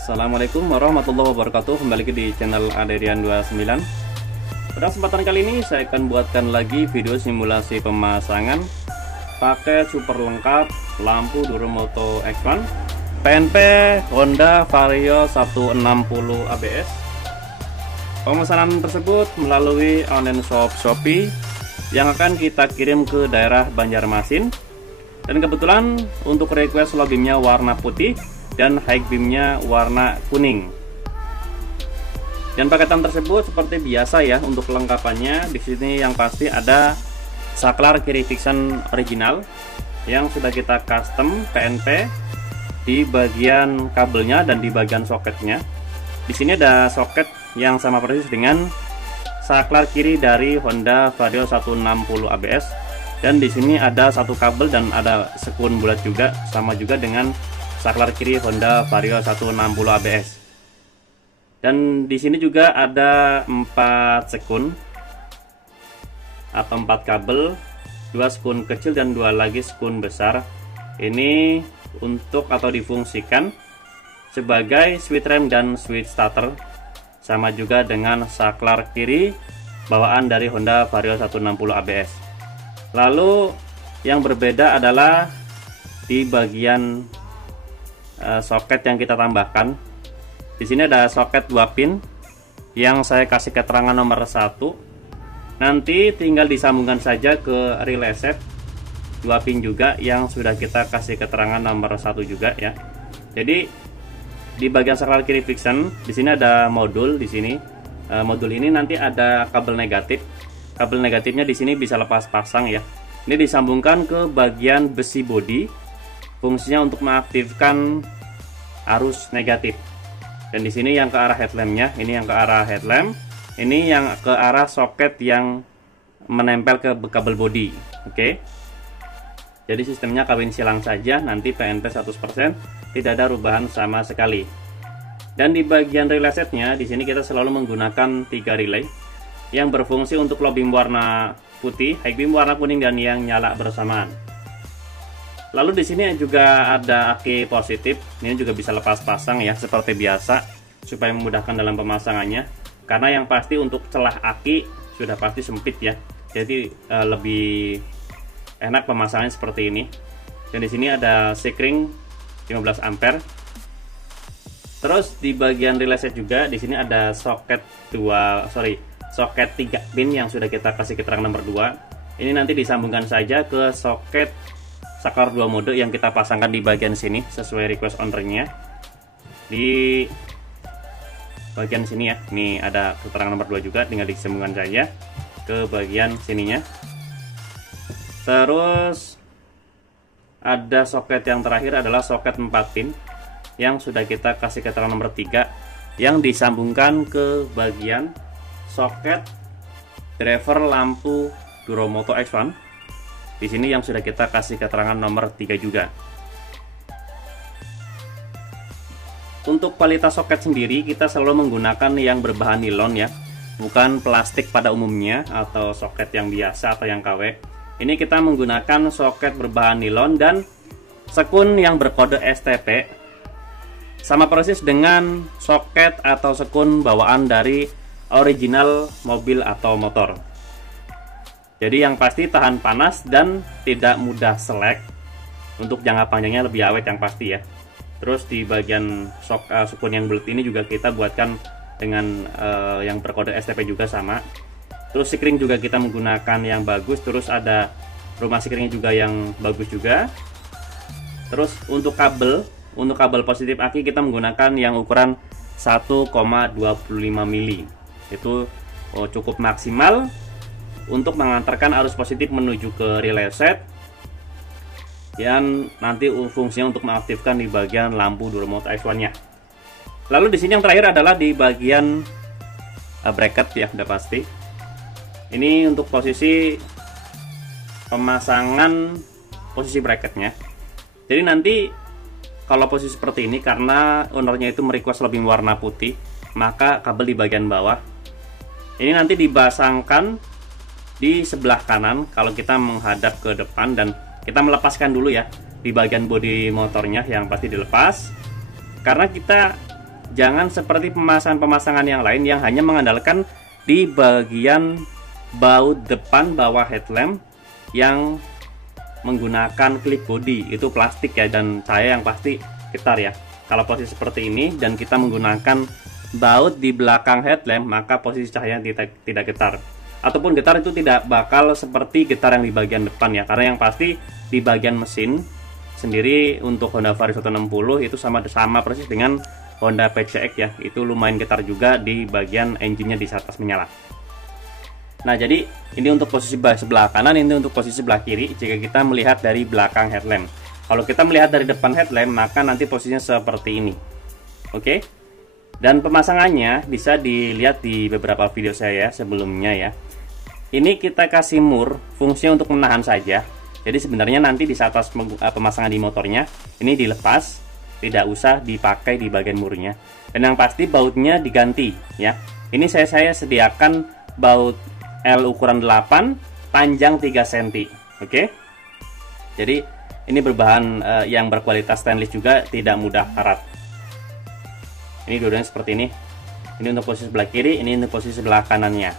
Assalamualaikum warahmatullahi wabarakatuh. Kembali lagi di channel Aderian29. Pada kesempatan kali ini saya akan buatkan lagi video simulasi pemasangan pakai super lengkap lampu Duromoto X1 PNP Honda Vario 160 ABS. Pemesanan tersebut melalui online shop Shopee yang akan kita kirim ke daerah Banjarmasin. Dan kebetulan untuk request low beamnya warna putih dan high beamnya warna kuning. Dan paketan tersebut seperti biasa ya, untuk kelengkapannya di sini yang pasti ada saklar kiri fiction original yang sudah kita custom PNP di bagian kabelnya dan di bagian soketnya. Di sini ada soket yang sama persis dengan saklar kiri dari Honda Vario 160 ABS. Dan di sini ada satu kabel dan ada sekun bulat juga, sama juga dengan saklar kiri Honda Vario 160 ABS. Dan di sini juga ada 4 sekun atau 4 kabel, 2 sekun kecil dan 2 lagi sekun besar. Ini untuk atau difungsikan sebagai switch rem dan switch starter, sama juga dengan saklar kiri bawaan dari Honda Vario 160 ABS. Lalu yang berbeda adalah di bagian soket yang kita tambahkan. Di sini ada soket 2 pin yang saya kasih keterangan nomor 1. Nanti tinggal disambungkan saja ke relay set 2 pin juga yang sudah kita kasih keterangan nomor 1 juga ya. Jadi di bagian saklar kiri fiction di sini ada modul. Di sini modul ini nanti ada kabel negatif. Kabel negatifnya di sini bisa lepas pasang ya. Ini disambungkan ke bagian besi bodi, fungsinya untuk mengaktifkan arus negatif. Dan di sini yang ke arah headlampnya, ini yang ke arah headlamp, ini yang ke arah soket yang menempel ke kabel bodi. Oke. Jadi sistemnya kawin silang saja, nanti PNP 100%, tidak ada perubahan sama sekali. Dan di bagian relay setnya, di sini kita selalu menggunakan 3 relay yang berfungsi untuk low beam warna putih, high beam warna kuning, dan yang nyala bersamaan. Lalu di sini juga ada aki positif. Ini juga bisa lepas pasang ya, seperti biasa, supaya memudahkan dalam pemasangannya. Karena yang pasti untuk celah aki sudah pasti sempit ya, jadi lebih enak pemasangannya seperti ini. Dan di sini ada sekring 15 ampere. Terus di bagian relay set juga di sini ada soket 3 pin yang sudah kita kasih keterangan nomor 2. Ini nanti disambungkan saja ke soket saklar 2 mode yang kita pasangkan di bagian sini sesuai request ownernya. Di bagian sini ya, ini ada keterangan nomor 2 juga, tinggal disambungkan saja ke bagian sininya. Terus ada soket yang terakhir adalah soket 4 pin yang sudah kita kasih keterangan nomor 3 yang disambungkan ke bagian soket driver lampu Duromoto X1. Di sini yang sudah kita kasih keterangan nomor 3 juga. Untuk kualitas soket sendiri kita selalu menggunakan yang berbahan nilon ya, bukan plastik pada umumnya atau soket yang biasa atau yang KW. Ini kita menggunakan soket berbahan nilon dan sekun yang berkode STP, sama persis dengan soket atau sekun bawaan dari original mobil atau motor. Jadi yang pasti tahan panas dan tidak mudah selek. Untuk jangka panjangnya lebih awet yang pasti ya. Terus di bagian sekun yang bulat ini juga kita buatkan dengan yang berkode STP juga sama. Terus sekring juga kita menggunakan yang bagus. Terus ada rumah sekringnya juga yang bagus juga. Terus untuk kabel positif aki kita menggunakan yang ukuran 1,25 mili. Itu cukup maksimal untuk mengantarkan arus positif menuju ke relay set dan nanti fungsinya untuk mengaktifkan di bagian lampu Duromoto X1-nya. Lalu di sini yang terakhir adalah di bagian bracket ya, udah pasti. Ini untuk posisi pemasangan posisi bracketnya. Jadi nanti kalau posisi seperti ini, karena ownernya itu merequest lebih warna putih, maka kabel di bagian bawah ini nanti dipasangkan di sebelah kanan kalau kita menghadap ke depan, dan kita melepaskan dulu ya di bagian bodi motornya yang pasti dilepas, karena kita jangan seperti pemasangan-pemasangan yang lain yang hanya mengandalkan di bagian baut depan bawah headlamp yang menggunakan clip body, itu plastik ya, dan cahaya yang pasti getar ya. Kalau posisi seperti ini dan kita menggunakan baut di belakang headlamp, maka posisi cahaya tidak getar. Ataupun getar itu tidak bakal seperti getar yang di bagian depan ya, karena yang pasti di bagian mesin sendiri untuk Honda Vario 160 itu sama persis dengan Honda PCX ya, itu lumayan getar juga di bagian engine-nya di saat pas menyala. Nah, jadi ini untuk posisi sebelah kanan, ini untuk posisi sebelah kiri jika kita melihat dari belakang headlamp. Kalau kita melihat dari depan headlamp, maka nanti posisinya seperti ini. Oke. Dan pemasangannya bisa dilihat di beberapa video saya sebelumnya ya. Ini kita kasih mur, fungsinya untuk menahan saja. Jadi sebenarnya nanti di saat pemasangan di motornya, ini dilepas, tidak usah dipakai di bagian murnya. Dan yang pasti bautnya diganti ya. Ini saya sediakan baut L ukuran 8, panjang 3 cm. Oke. Jadi ini berbahan yang berkualitas stainless juga, tidak mudah karat. Ini dua-duanya seperti ini. Ini untuk posisi sebelah kiri, ini untuk posisi sebelah kanannya.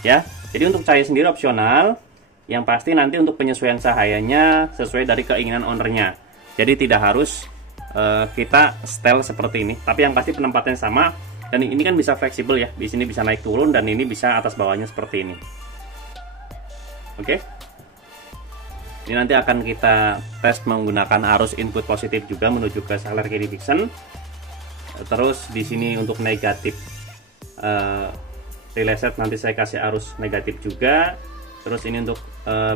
Ya. Jadi untuk cahaya sendiri opsional. Yang pasti nanti untuk penyesuaian cahayanya sesuai dari keinginan ownernya. Jadi tidak harus kita setel seperti ini. Tapi yang pasti penempatannya sama. Dan ini kan bisa fleksibel ya. Di sini bisa naik turun dan ini bisa atas bawahnya seperti ini. Oke. Ini nanti akan kita tes menggunakan arus input positif juga menuju ke saklar kiri Dixon. Terus di sini untuk negatif relay set nanti saya kasih arus negatif juga. Terus ini untuk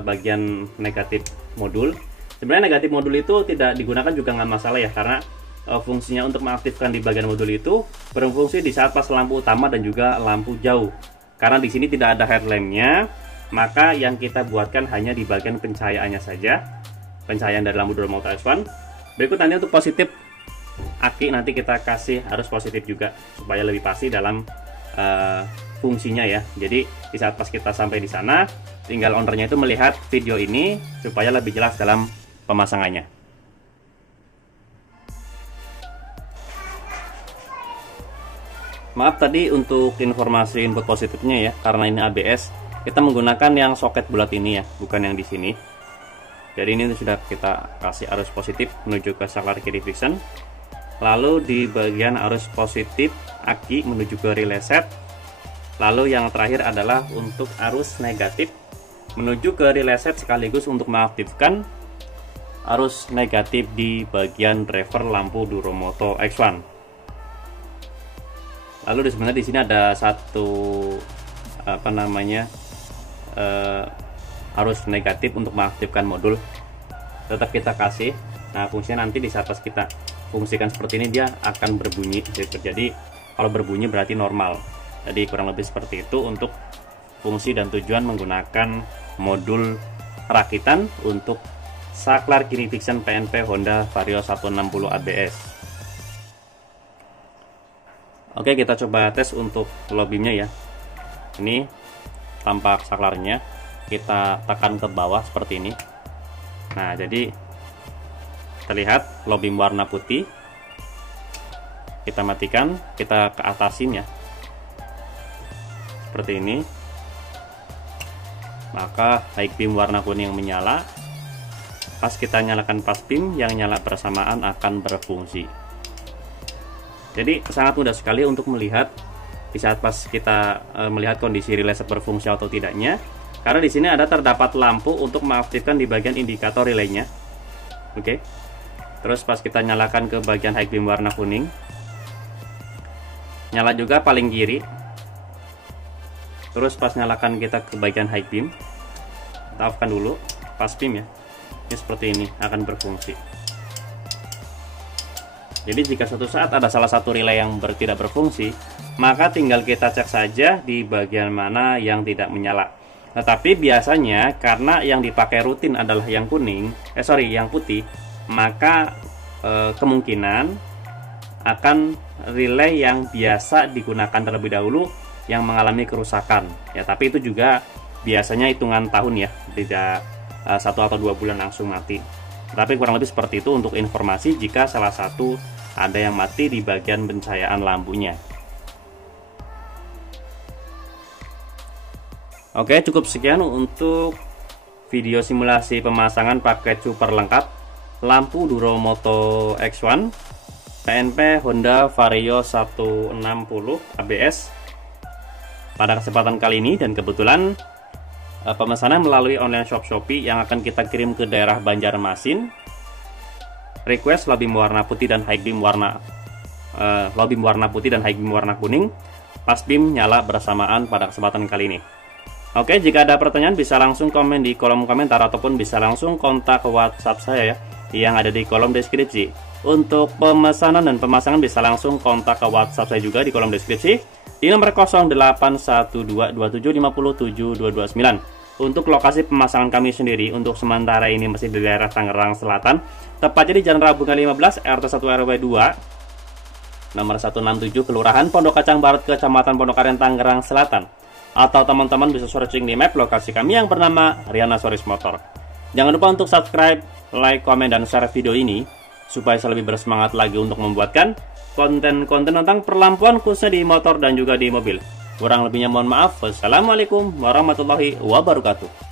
bagian negatif modul. Sebenarnya negatif modul itu tidak digunakan juga nggak masalah ya, karena fungsinya untuk mengaktifkan di bagian modul itu berfungsi di saat pas lampu utama dan juga lampu jauh. Karena di sini tidak ada headlampnya, maka yang kita buatkan hanya di bagian pencahayaannya saja, pencahayaan dari lampu Duromoto X1. Berikut nanti untuk positif aki nanti kita kasih arus positif juga supaya lebih pasti dalam fungsinya ya. Jadi di saat pas kita sampai di sana, tinggal ownernya itu melihat video ini supaya lebih jelas dalam pemasangannya. Maaf tadi untuk informasi input positifnya ya, karena ini ABS kita menggunakan yang soket bulat ini ya, bukan yang di sini. Jadi ini sudah kita kasih arus positif menuju ke saklar kiri Dixon. Lalu di bagian arus positif aki menuju ke relay set. Lalu yang terakhir adalah untuk arus negatif menuju ke relay set sekaligus untuk mengaktifkan arus negatif di bagian driver lampu Duromoto X1. Lalu sebenarnya di sini ada satu arus negatif untuk mengaktifkan modul. Tetap kita kasih. Nah, fungsinya nanti di saat pas kita fungsikan seperti ini dia akan berbunyi. Jadi kalau berbunyi berarti normal. Jadi kurang lebih seperti itu untuk fungsi dan tujuan menggunakan modul rakitan untuk saklar kiri Dixon PNP Honda Vario 160 ABS. Oke, kita coba tes untuk low beamnya ya. Ini tampak saklarnya, kita tekan ke bawah seperti ini. Nah, jadi terlihat low beam warna putih. Kita matikan, kita ke atasin ya, seperti ini. Maka high beam warna kuning menyala. Pas kita nyalakan pas beam, yang nyala bersamaan akan berfungsi. Jadi sangat mudah sekali untuk melihat di saat pas kita melihat kondisi relay set berfungsi atau tidaknya, karena di sini ada terdapat lampu untuk mengaktifkan di bagian indikator relaynya. Oke. Terus pas kita nyalakan ke bagian high beam warna kuning, nyala juga paling kiri. Terus pas nyalakan kita ke bagian high beam, kita off-kan dulu pas beam ya. Ini seperti ini akan berfungsi. Jadi jika suatu saat ada salah satu relay yang tidak berfungsi, maka tinggal kita cek saja di bagian mana yang tidak menyala. Tetapi biasanya karena yang dipakai rutin adalah yang yang putih, maka kemungkinan akan relay yang biasa digunakan terlebih dahulu yang mengalami kerusakan. Ya, tapi itu juga biasanya hitungan tahun ya, tidak 1 atau 2 bulan langsung mati. Tapi kurang lebih seperti itu untuk informasi jika salah satu ada yang mati di bagian pencahayaan lampunya. Oke, cukup sekian untuk video simulasi pemasangan paket super lengkap lampu Duromoto X1 PNP Honda Vario 160 ABS pada kesempatan kali ini. Dan kebetulan pemesanan melalui online shop Shopee yang akan kita kirim ke daerah Banjarmasin. Request low beam warna putih dan high beam warna warna kuning. Pas beam nyala bersamaan pada kesempatan kali ini. Oke, jika ada pertanyaan bisa langsung komen di kolom komentar ataupun bisa langsung kontak ke WhatsApp saya ya, yang ada di kolom deskripsi. Untuk pemesanan dan pemasangan bisa langsung kontak ke WhatsApp saya juga di kolom deskripsi di nomor 081227507229. Untuk lokasi pemasangan kami sendiri untuk sementara ini masih di daerah Tangerang Selatan, tepatnya di Jalan Rabungan 15 RT 1 RW 2 nomor 167 Kelurahan Pondok Kacang Barat, Kecamatan Pondokaren, Tangerang Selatan. Atau teman-teman bisa searching di map lokasi kami yang bernama Riana Soris Motor. Jangan lupa untuk subscribe, like, komen, dan share video ini supaya saya lebih bersemangat lagi untuk membuatkan konten-konten tentang perlampuan khususnya di motor dan juga di mobil. Kurang lebihnya mohon maaf. Wassalamualaikum warahmatullahi wabarakatuh.